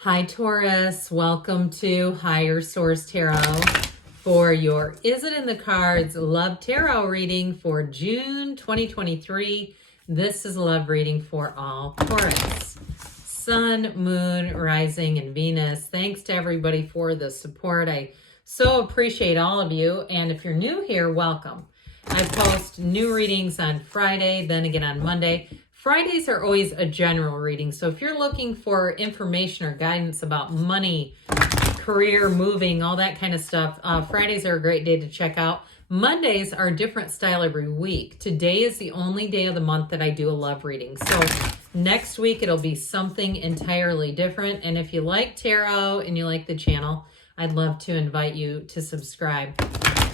Hi Taurus, welcome to Higher Source Tarot for your Is It in the Cards Love Tarot reading for June 2023. This is a love reading for all Taurus. Sun, Moon, Rising, and Venus. Thanks to everybody for the support. I so appreciate all of you. And if you're new here, welcome. I post new readings on Friday, then again on Monday. Fridays are always a general reading. So if you're looking for information or guidance about money, career, moving, all that kind of stuff, Fridays are a great day to check out. Mondays are a different style every week. Today is the only day of the month that I do a love reading. So next week, it'll be something entirely different. And if you like tarot and you like the channel, I'd love to invite you to subscribe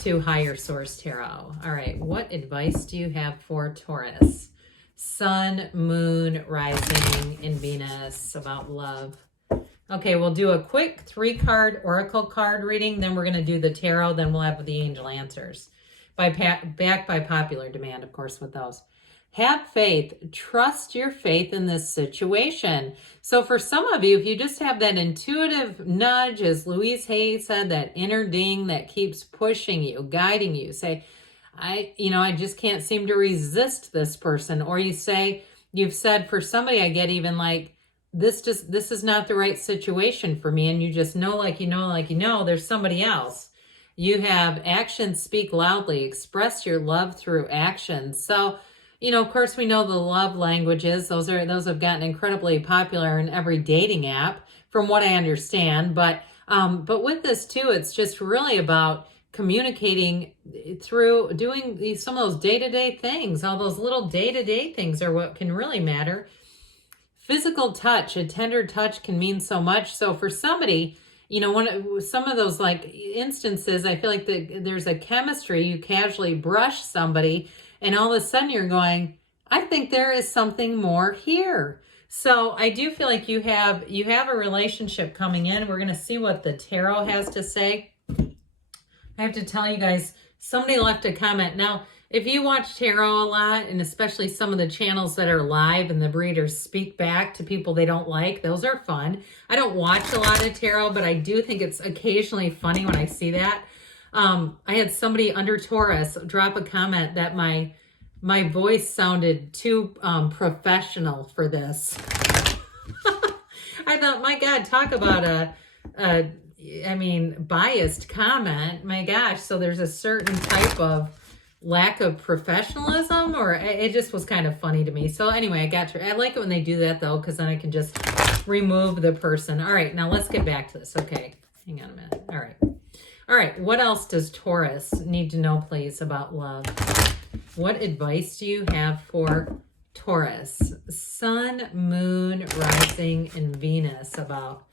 to Higher Source Tarot. All right, what advice do you have for Taurus? Sun, Moon, Rising, and Venus about love. Okay, we'll do a quick 3-card oracle card reading. Then we're going to do the tarot. Then we'll have the angel answers. Backed by popular demand, of course, with those. Have faith. Trust your faith in this situation. So for some of you, if you just have that intuitive nudge, as Louise Hay said, that inner ding that keeps pushing you, guiding you, say, I just can't seem to resist this person. Or you've said for somebody, I get even like, this is not the right situation for me. And you just know, there's somebody else. You have actions speak loudly, express your love through actions. So, of course we know the love languages. Those have gotten incredibly popular in every dating app from what I understand. But with this too, it's just really about communicating through doing some of those day-to-day things. All those little day-to-day things are what can really matter. Physical touch, a tender touch can mean so much. So for somebody, some of those like instances, I feel like there's a chemistry. You casually brush somebody and all of a sudden you're going, I think there is something more here. So I do feel like you have a relationship coming in. We're going to see what the tarot has to say. I have to tell you guys, somebody left a comment. Now, if you watch tarot a lot, and especially some of the channels that are live and the readers speak back to people they don't like, those are fun. I don't watch a lot of tarot, but I do think it's occasionally funny when I see that. I had somebody under Taurus drop a comment that my voice sounded too professional for this. I thought, my God, talk about biased comment. My gosh, so there's a certain type of lack of professionalism, or it just was kind of funny to me. So anyway, I like it when they do that though, because then I can just remove the person. All right, now let's get back to this. Okay, hang on a minute. All right, what else does Taurus need to know, please, about love? What advice do you have for Taurus? Sun, Moon, Rising, and Venus about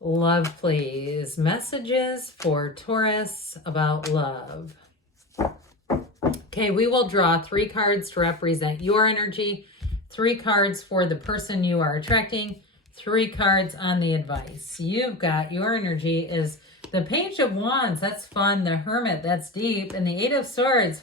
love, please. Messages for Taurus about love. Okay, we will draw 3 cards to represent your energy, 3 cards for the person you are attracting, 3 cards on the advice. You've got your energy is the Page of Wands. That's fun. The Hermit. That's deep. And the 8 of Swords.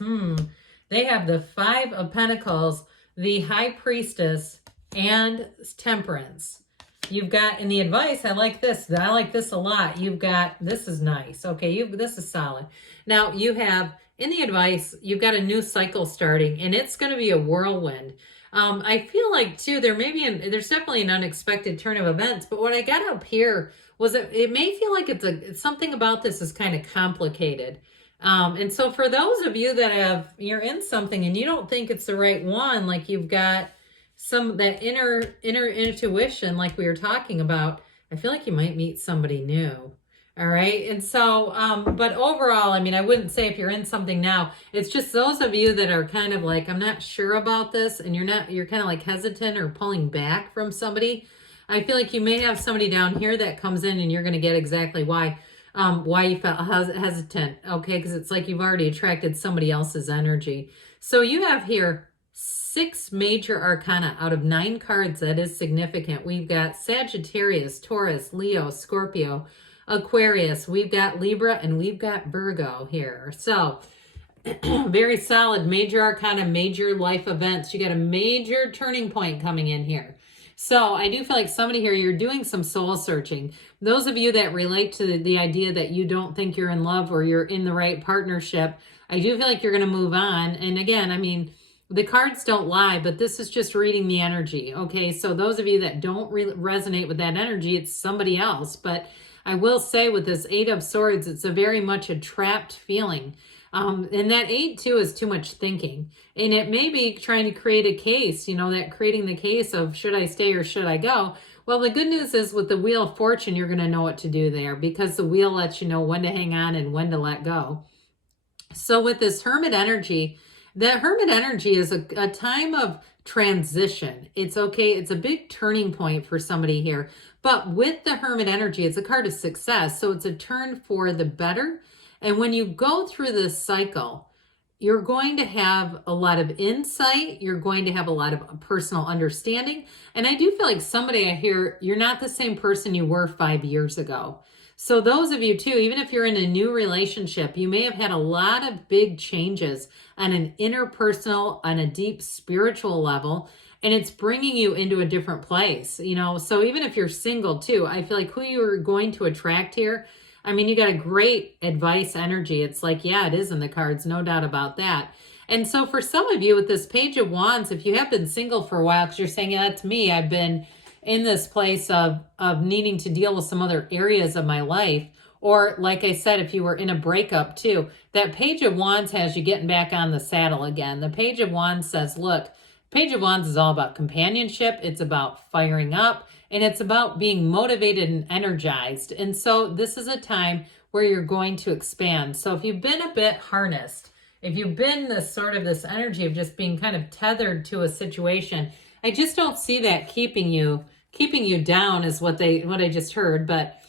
They have the 5 of Pentacles, the High Priestess, and Temperance. You've got, in the advice, I like this. I like this a lot. You've got, this is nice. Okay, this is solid. Now, you have, in the advice, you've got a new cycle starting, and it's going to be a whirlwind. I feel like, too, there's definitely an unexpected turn of events, but what I got up here was it may feel like it's something about this is kind of complicated. And so for those of you that you're in something and you don't think it's the right one, like you've got that inner intuition, like we were talking about, I feel like you might meet somebody new. All right. And so, but overall, I wouldn't say if you're in something now, it's just those of you that are kind of like, I'm not sure about this, and you're kind of like hesitant or pulling back from somebody. I feel like you may have somebody down here that comes in and you're going to get exactly why you felt hesitant. Okay. Because it's like you've already attracted somebody else's energy. So you have here 6 major arcana out of 9 cards. That is significant. We've got Sagittarius, Taurus, Leo, Scorpio, Aquarius. We've got Libra, and we've got Virgo here. So very solid major arcana, major life events. You got a major turning point coming in here. So I do feel like somebody here, you're doing some soul searching. Those of you that relate to the idea that you don't think you're in love or you're in the right partnership, I do feel like you're going to move on. And again, I mean, the cards don't lie, but this is just reading the energy. Okay, so those of you that don't resonate with that energy, it's somebody else. But I will say with this Eight of Swords, it's a very much a trapped feeling. And that 8 too is too much thinking. And it may be trying to create a case, you know, that creating the case of should I stay or should I go? Well, the good news is with the Wheel of Fortune, you're going to know what to do there because the wheel lets you know when to hang on and when to let go. So with this Hermit energy, that Hermit energy is a time of transition. It's okay. It's a big turning point for somebody here. But with the Hermit energy, it's a card of success. So it's a turn for the better. And when you go through this cycle, you're going to have a lot of insight. You're going to have a lot of personal understanding. And I do feel like somebody I hear, you're not the same person you were 5 years ago. So those of you too, even if you're in a new relationship, you may have had a lot of big changes on an interpersonal, on a deep spiritual level, and it's bringing you into a different place, you know? So even if you're single too, I feel like who you're going to attract here, I mean, you got a great advice energy. It's like, yeah, it is in the cards, no doubt about that. And so for some of you with this Page of Wands, if you have been single for a while, because you're saying, yeah, that's me, I've been in this place of needing to deal with some other areas of my life. Or like I said, if you were in a breakup too, that Page of Wands has you getting back on the saddle again. The Page of Wands says, look, Page of Wands is all about companionship. It's about firing up and it's about being motivated and energized. And so this is a time where you're going to expand. So if you've been a bit harnessed, if you've been this sort of this energy of just being kind of tethered to a situation, I just don't see that keeping you down is what I just heard. But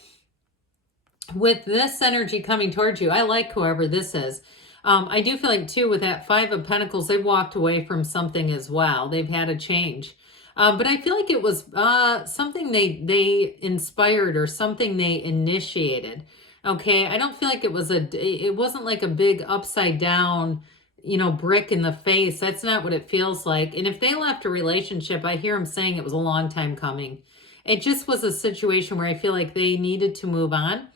with this energy coming towards you, I like whoever this is. I do feel like too with that Five of Pentacles, they've walked away from something as well. They've had a change. But I feel like it was something they inspired or something they initiated. Okay, I don't feel like it wasn't like a big upside down, you know, brick in the face. That's not what it feels like. And if they left a relationship, I hear them saying it was a long time coming. It just was a situation where I feel like they needed to move on.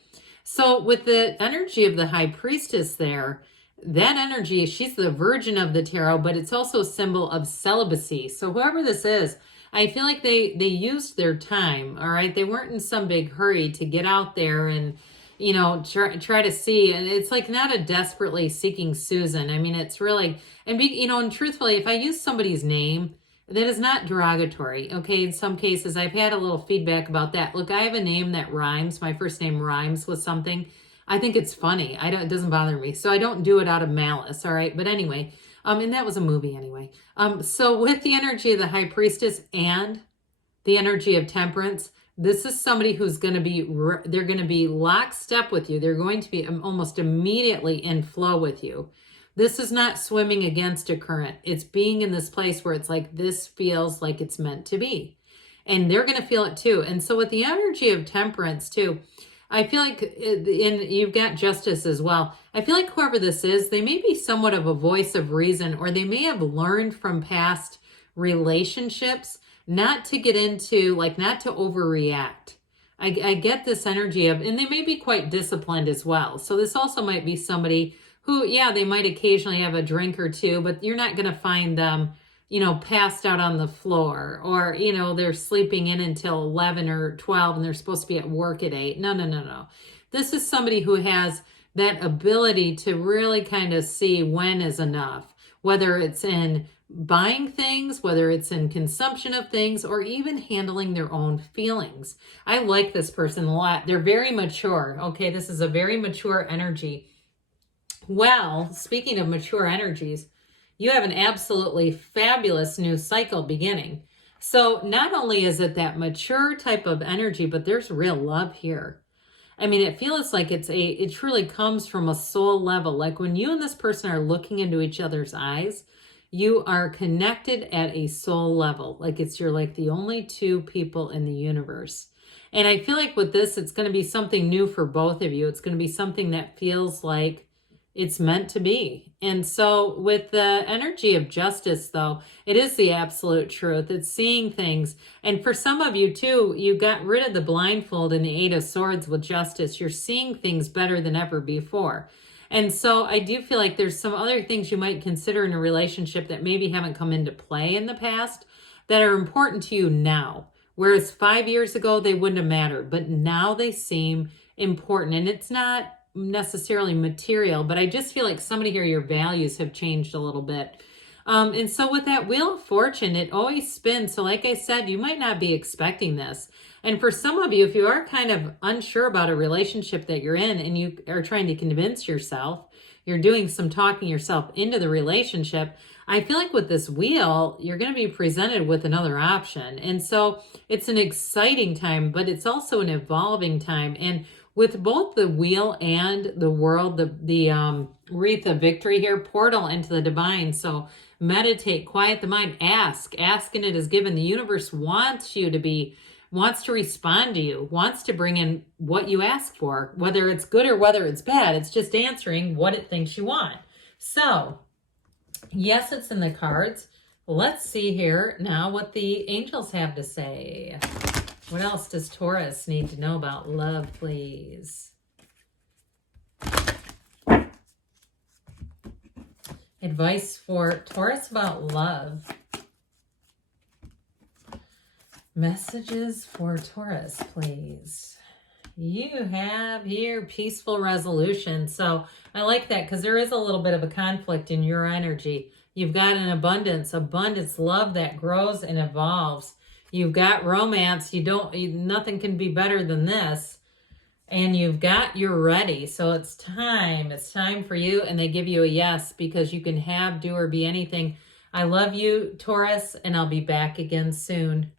So with the energy of the High Priestess there, that energy, she's the Virgin of the tarot, but it's also a symbol of celibacy. So whoever this is, I feel like they used their time, all right? They weren't in some big hurry to get out there and, you know, try to see. And it's like not a desperately seeking Susan. I mean, it's really, and you know, and truthfully, if I use somebody's name, that is not derogatory, okay? In some cases, I've had a little feedback about that. Look, I have a name that rhymes. My first name rhymes with something. I think it's funny. It doesn't bother me. So I don't do it out of malice, all right? But anyway, and that was a movie anyway. So with the energy of the High Priestess and the energy of Temperance, this is somebody who's going to be, they're going to be lockstep with you. They're going to be almost immediately in flow with you. This is not swimming against a current. It's being in this place where it's like, this feels like it's meant to be. And they're going to feel it too. And so with the energy of Temperance too, I feel like, and you've got Justice as well. I feel like whoever this is, they may be somewhat of a voice of reason, or they may have learned from past relationships not to get into, like, not to overreact. I get this energy of, and they may be quite disciplined as well. So this also might be somebody who, yeah, they might occasionally have a drink or two, but you're not going to find them, you know, passed out on the floor, or, you know, they're sleeping in until 11 or 12 and they're supposed to be at work at 8. No. This is somebody who has that ability to really kind of see when is enough, whether it's in buying things, whether it's in consumption of things, or even handling their own feelings. I like this person a lot. They're very mature. Okay, this is a very mature energy. Well, speaking of mature energies, you have an absolutely fabulous new cycle beginning. So not only is it that mature type of energy, but there's real love here. I mean, it feels like it truly comes from a soul level. Like when you and this person are looking into each other's eyes, you are connected at a soul level. Like you're like the only two people in the universe. And I feel like with this, it's going to be something new for both of you. It's going to be something that feels like it's meant to be. And so with the energy of justice, though, it is the absolute truth. It's seeing things. And for some of you too, you got rid of the blindfold in the Eight of Swords with justice. You're seeing things better than ever before. And so I do feel like there's some other things you might consider in a relationship that maybe haven't come into play in the past that are important to you now. Whereas 5 years ago, they wouldn't have mattered, but now they seem important. And it's not necessarily material, but I just feel like somebody here, your values have changed a little bit. And so with that Wheel of Fortune, it always spins. So like I said, you might not be expecting this. And for some of you, if you are kind of unsure about a relationship that you're in and you are trying to convince yourself, you're doing some talking yourself into the relationship, I feel like with this wheel, you're going to be presented with another option. And so it's an exciting time, but it's also an evolving time. And with both the wheel and the world, the wreath of victory here, portal into the divine. So meditate, quiet the mind, ask, and it is given. The universe wants you to be, wants to respond to you, wants to bring in what you ask for, whether it's good or whether it's bad. It's just answering what it thinks you want. So yes, it's in the cards. Let's see here now what the angels have to say. What else does Taurus need to know about love, please? Advice for Taurus about love. Messages for Taurus, please. You have here peaceful resolution. So I like that because there is a little bit of a conflict in your energy. You've got an abundance love that grows and evolves. You've got romance. Nothing can be better than this. And you're ready. So it's time for you. And they give you a yes because you can have, do, or be anything. I love you, Taurus, and I'll be back again soon.